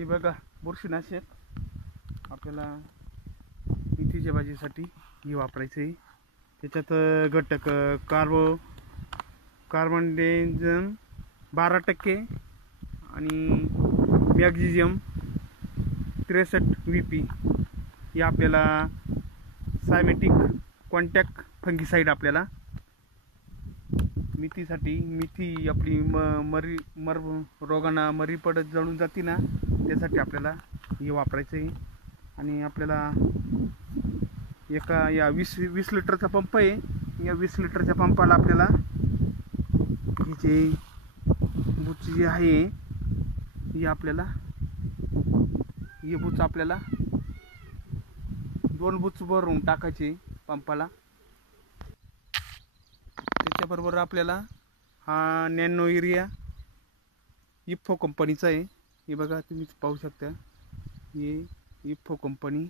हे बघा बुरशीनाशक आपल्याला मेथीच्या भाजीसाठी हे वापरायचं आहे। त्याच्यात घटक कार्बोडेन्झम 12% आणि मॅग्नेशियम 63 VP हे आपल्याला सायमेटिक कॉन्टॅक्ट फंगिसाइड आपल्याला मेथीसाठी, मेथी आपली मर रोगांना मरी पडत जळून जाते ना, त्यासाठी आपल्याला हे वापरायचं आहे। आणि आपल्याला एका या 20 लिटरचा पंप आहे। या 20 लिटरच्या पंपाला आपल्याला ही जे बुच जी आहे ही आपल्याला हे बुच आपल्याला 2 बुच भरून टाकायचे पंपाला। त्याच्याबरोबर आपल्याला हा नॅनो युरिया इफ्को कंपनीचा आहे। हे बघा तुम्ही पाहू शकता, हे इफ्को कंपनी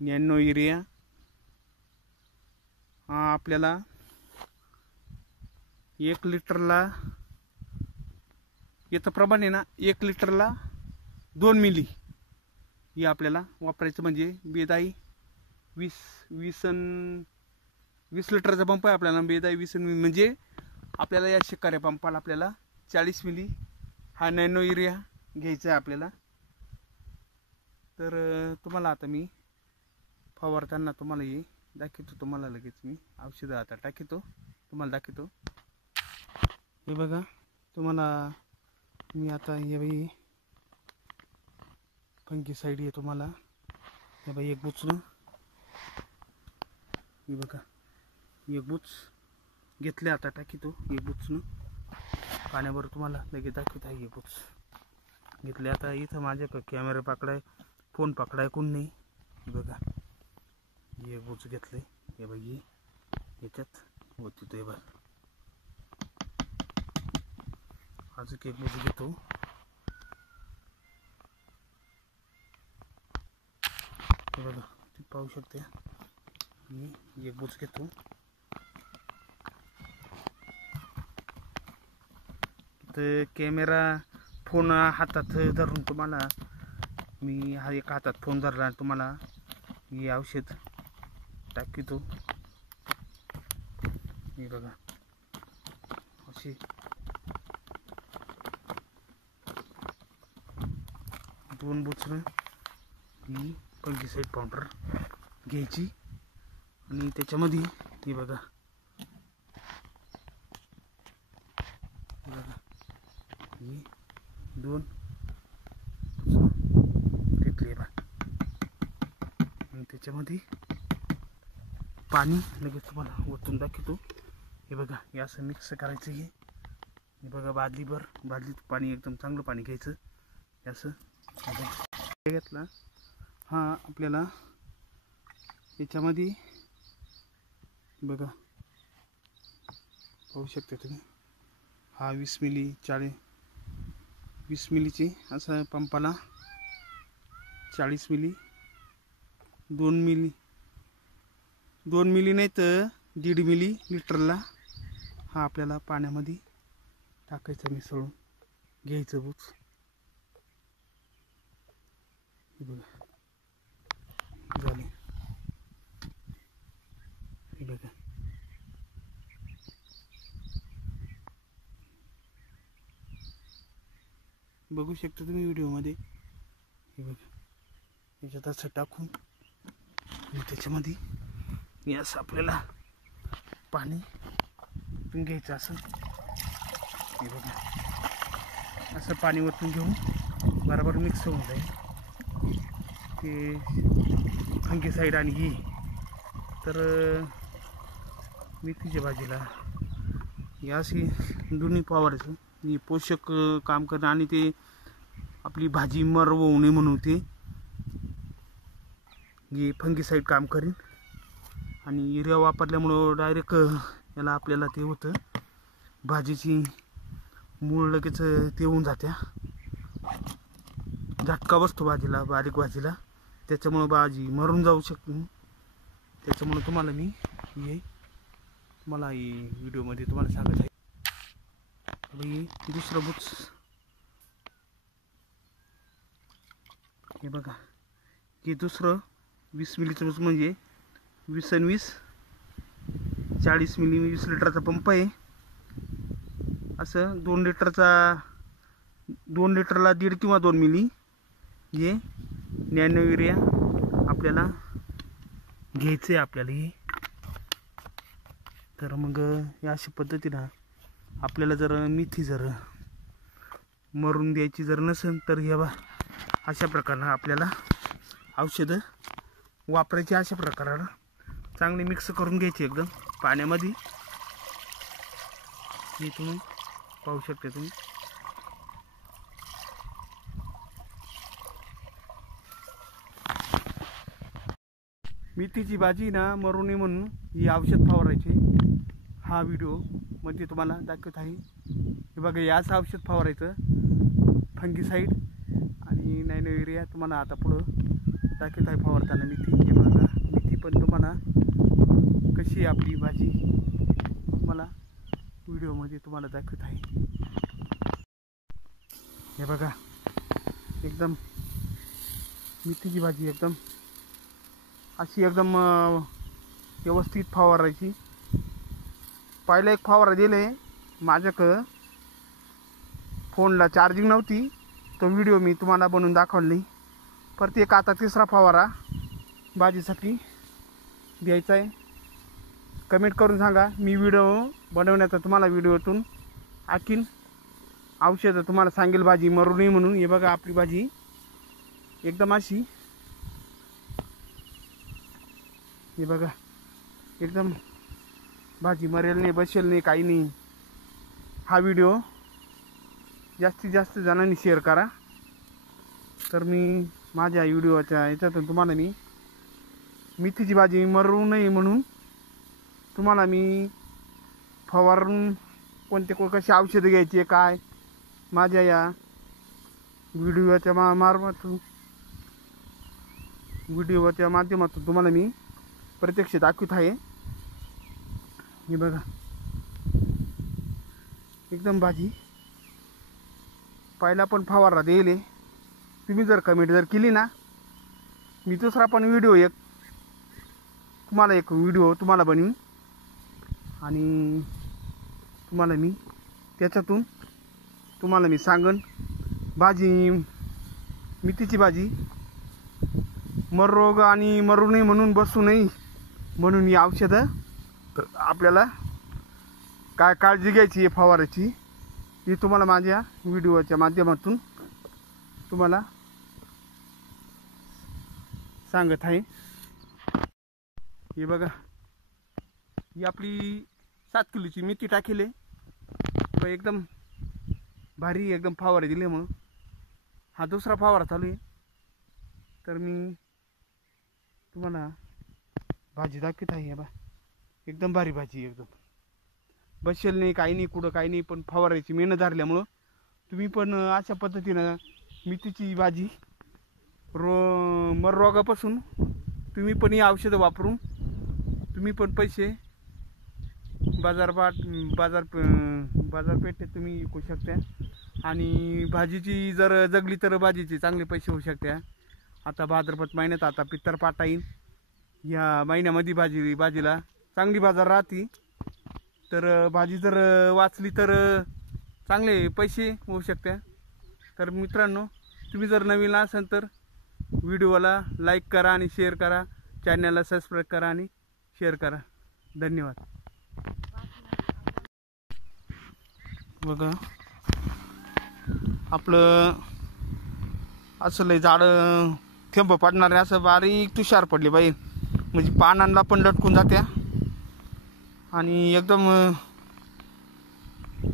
नॅनो युरिया हा आपल्याला 1 लिटरला याचं प्रमाण आहे ना, 1 लिटरला 2 मिली हे आपल्याला वापरायचं। म्हणजे बेदाई 20 लिटरचा पंप आहे आपल्याला, बेदाई 20 मिली म्हणजे आपल्याला या शिकाऱ्या पंपाला आपल्याला 40 मिली हा नॅनो युरिया घ्यायचा आहे आपल्याला। तर तुम्हाला आता मी फवारताना तुम्हाला हे दाखवतो, तुम्हाला लगेच मी औषधं आता टाकतो, तुम्हाला दाखवतो। हे बघा तुम्हाला मी आता हे बाई फंगिसाइड आहे तुम्हाला हे बाई एक बुचणं, हे बघा एक बुच घेतले आता टाकीतो। एक बुचणं पाण्यावर तुम्हाला लगेच दाखवत आहे। एक बुच घेतले आता, इथं माझ्या कॅमेरा पकडाय फोन पकडाय कोण नाही। हे बघा एक बुच घेतले, हे बघी याच्यात होती ते बघ, अजून एक बुच घेतो। हे बघा तुम्ही पाहू शकता, मी एक बुच घेतो। तर कॅमेरा फोन हातात धरून तुम्हाला मी हा एक हातात फोन धरला, तुम्हाला हे औषध टाकतो। हे बघा अशी 2 बुचणं ही फंगिसाइड पावडर घ्यायची आणि त्याच्यामध्ये हे बघा ही 2 घेतली बा, आणि त्याच्यामध्ये पाणी लगेच तुम्हाला ओतून दाखवतो। हे बघा हे असं मिक्स करायचं आहे। हे बघा बादलीत पाणी एकदम चांगलं पाणी घ्यायचं असं घेतला। हा आपल्याला याच्यामध्ये बघा पाहू शकता तुम्ही, हा 20 मिली 20 मिलीचे असं पंपाला 40 मिली 2 मिली नाही तर 1.5 मिली लिटरला हा आपल्याला पाण्यामध्ये टाकायचं, मिसळून घ्यायचं बुच। हे बघा झाले, हे बघा बघू शकता तुम्ही व्हिडिओमध्ये। हे बघा याच्यात असं टाकून आणि त्याच्यामध्ये हे असं आपल्याला पाणी ओतून घ्यायचं असं। हे बघा असं पाणी ओतून घेऊन बरोबर मिक्स होऊन जाईल ते फंगिसाइड आणि ही। तर मेथीच्या भाजीला ही अशी दोन्ही पवारायचं, ही पोषक काम करणं आणि ते आपली भाजी मर होऊ नये म्हणून ते हे फंगिसाइड काम करीन। आणि युरिया वापरल्यामुळं डायरेक्ट याला आपल्याला ते होतं, भाजीची मूळ लगेच ते होऊन जात्या, झटका बसतो भाजीला, बारीक भाजीला, त्याच्यामुळं भाजी मरून जाऊ शकते। त्याच्यामुळं तुम्हाला मी हे मला व्हिडिओमध्ये तुम्हाला सांगत आहे। दुसरं बुच हे बघा, हे दुसरं 20 मिलीचं म्हणजे 20 आणि 20 40 मिली 20 लिटरचा पंप आहे. असं 2 लिटरचा 2 लिटरला 1.5 किंवा 2 मिली हे नॅनो युरिया आपल्याला घ्यायचं आहे आपल्याला हे. तर मग या अशा पद्धतीनं आपल्याला जर मेथी जर मरून द्यायची जर नसेल तर हे बा अशा प्रकारे आपल्याला औषधं वापरायची. अशा प्रकारानं चांगली मिक्स करून घ्यायची एकदम पाण्यामध्ये. हे तुम्ही पाहू शकता तुम्ही. मेथीची भाजी ना मरू नये म्हणून ही औषध फवारायचे. हा व्हिडिओ मध्ये तुम्हाला दाखवत आहे. हे बघा, याच औषध फवारायचं फंगीसाईड आणि नॅनो युरिया तुम्हाला आता पुढं दाखवत आहे फवारताना मेथी. हे बघा, मेथी पण तुम्हाला कशी आहे आपली भाजी तुम्हाला व्हिडिओमध्ये तुम्हाला दाखवत आहे. हे बघा, एकदम मेथीची भाजी एकदम अशी एकदम व्यवस्थित फवारायची. पहिला एक फवारा दिले माझ्याकडं, फोनला चार्जिंग नव्हती, तो व्हिडिओ मी तुम्हाला बनवून दाखवली. परत एक आता तिसरा फवारा भाजीसाठी द्यायचा आहे. कमेंट करून सांगा, मी व्हिडिओ बनवण्याचा तुम्हाला व्हिडिओतून आणखीन औषधं तुम्हाला सांगेल भाजी मरू नये म्हणून. हे बघा, आपली भाजी एकदम अशी, हे बघा, एकदम भाजी मरेल नाही, बसेल नाही, काही नाही. हा व्हिडिओ जास्तीत जास्त जणांनी शेअर करा. तर मी माझ्या व्हिडिओच्या याच्यातून तुम्हाला मी मेथीची भाजी मरू नये म्हणून तुम्हाला मी फवारून कोणते कशी औषधं घ्यायची काय माझ्या या व्हिडिओच्या माध्यमातून तुम्हाला मी प्रत्यक्ष दाखवत आहे. हे बघा, एकदम भाजी पहिला पण फवारा दिले. तुम्ही जर कमेंट जर केली ना, मी दुसरा पण व्हिडिओ एक व्हिडिओ तुम्हाला बनवीन आणि तुम्हाला मी त्याच्यातून तुम्हाला मी सांगन भाजी मेथीची भाजी रोग आणि मरू नये म्हणून बसू नये म्हणून ही औषधं आपल्याला काय काळजी घ्यायची आहे फवाराची, ही तुम्हाला माझ्या व्हिडिओच्या माध्यमातून तुम्हाला सांगत आहे. हे बघा, ही आपली 7 किलोची मेथी टाकेले, तर एकदम भारी एकदम फवारे दिले म्हणून हा दुसरा फवारा चालू आहे. तर मी तुम्हाला भाजी दाखवत आहे. हे बा, एकदम भारी भाजी, एकदम बसेल नाही, काही नाही, कुठं काही नाही, पण फवारायची मेहनत धरल्यामुळं तुम्ही पण अशा पद्धतीनं मेथीची भाजी रोगापासून तुम्ही पण ही औषधं वापरून तुम्ही पण पैसे बाजारपेठेत तुम्ही विकू शकता. आणि भाजीची जर जगली तर भाजीचे चांगले पैसे होऊ शकते. आता भाद्रपद महिन्यात आता पित्तरपाटा येईल, ह्या महिन्यामध्ये भाजीला चांगली बाजार राहते. तर भाजी जर वाचली तर चांगले पैसे होऊ शकते. तर मित्रांनो, तुम्ही जर नवीन असाल तर व्हिडिओला लाईक करा आणि शेअर करा, चॅनलला सबस्क्राईब करा आणि शेअर करा. धन्यवाद. बघा, आपलं असं लय झाडं थेंब पडणारे असं बारीक तुषार पडले पाहिजे, म्हणजे पानांना पण लटकून जात्या आणि एकदम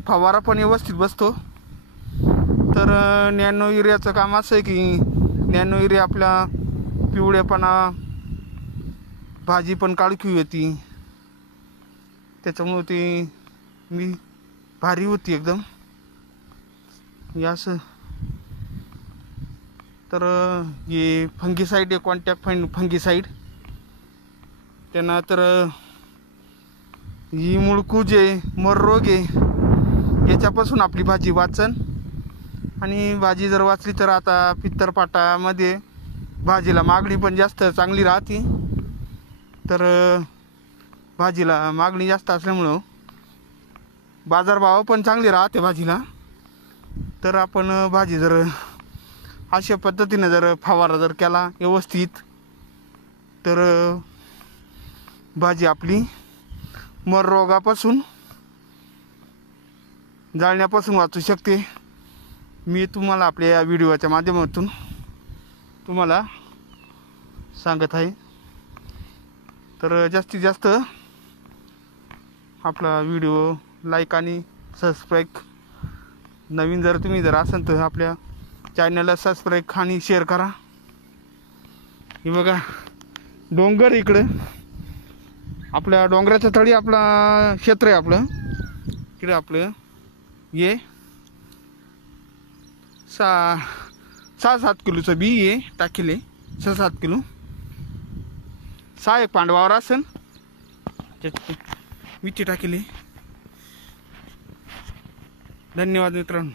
फवारा पण व्यवस्थित बसतो. तर नॅनो युरियाचं काम असं आहे की नॅनो युरिया आपल्या पिवळेपणा भाजी पण काळकी येते, त्याच्यामुळे ती मी भारी होती एकदम हे असं. तर हे फंगीसाईड आहे, कॉन्टॅक्ट फंगीसाईड, त्यांना तर ही मुळकूज आहे, मर रोग आहे, याच्यापासून आपली भाजी वाचन. आणि भाजी जर वाचली तर आता पित्तरपाटामध्ये भाजीला मागणी पण जास्त चांगली राहते. तर भाजीला मागणी जास्त असल्यामुळं बाजारभाव पण चांगली राहते भाजीला. तर आपण भाजी जर अशा पद्धतीने जर फवारा जर केला व्यवस्थित तर भाजी आपली मर रोगापासून जाळण्यापासून वाचू शकते. मी तुम्हाला आपल्या या व्हिडिओच्या माध्यमातून तुम्हाला सांगत आहे. तर जास्तीत जास्त आपला व्हिडिओ लाईक आणि सबस्क्राईब, नवीन जर तुम्ही जर असाल तर आपल्या चॅनलला सबस्क्राईब आणि शेअर करा. हे बघा डोंगर, इकडं आपल्या डोंगराच्या तळी आपला क्षेत्र आहे. आपलं इकडं आपलं ये 6-7 किलोचं बी ये टाकेले, 6-7 किलो 6 पांडवावर असेल मिठी टाकेले. धन्यवाद मित्रांनो.